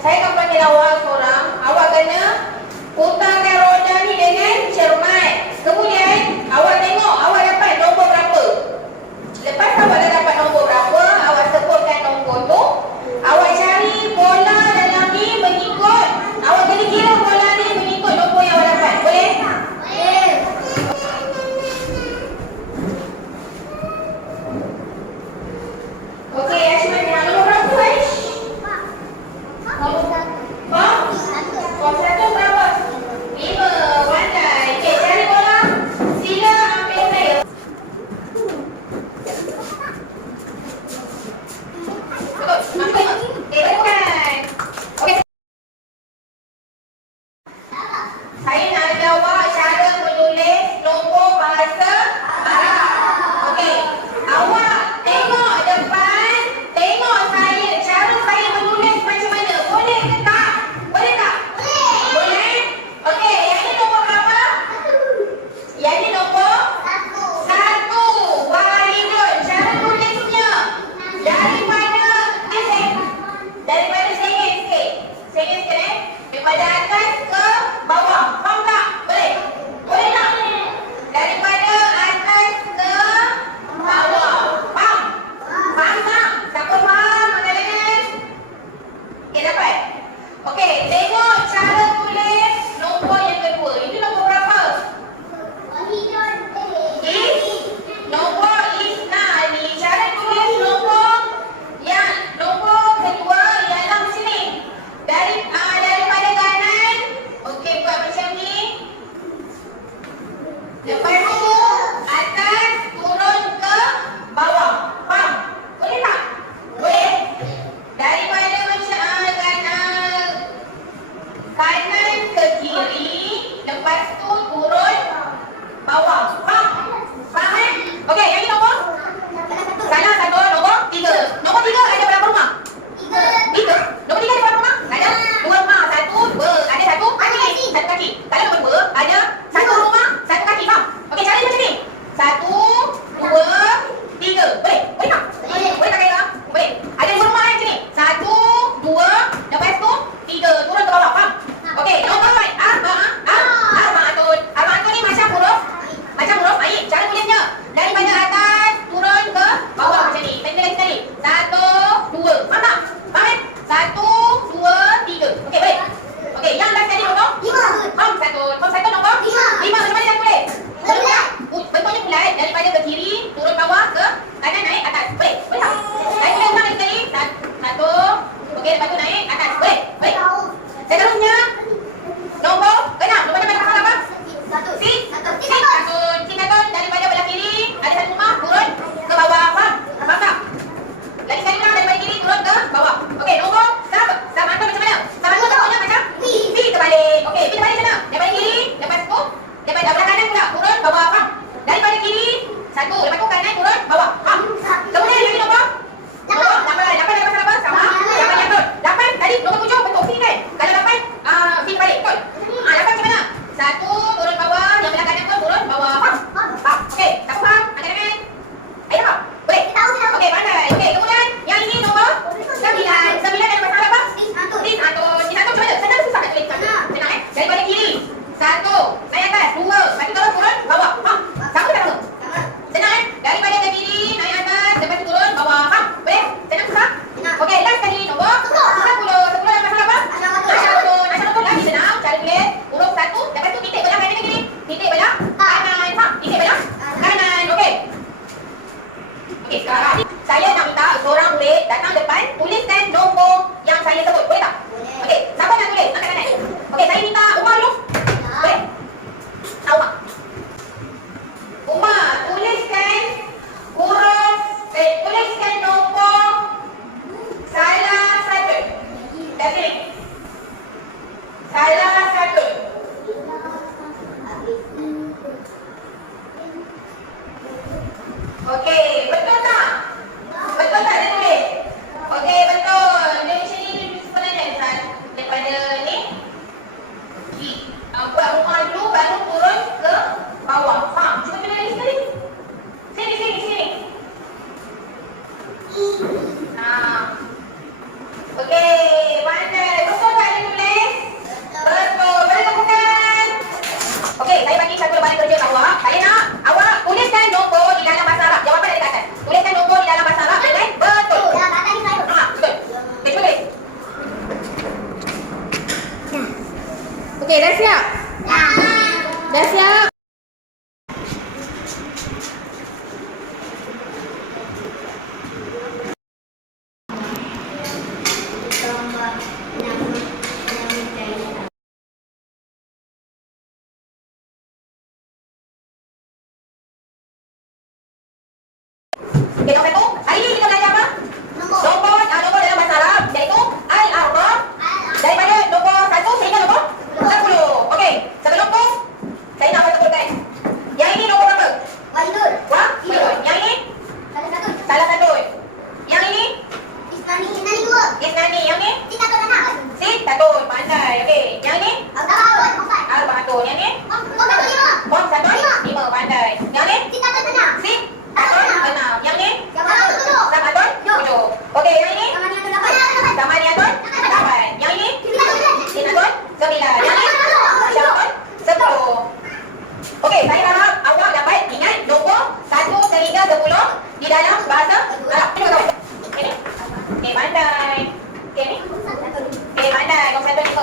saya akan panggil awak seorang Awak kena putarkan roda ni dengan cermat Kemudian awak tengok awak dapat nombor berapa Lepas awak Okay. ¡Gato! No. Yeah.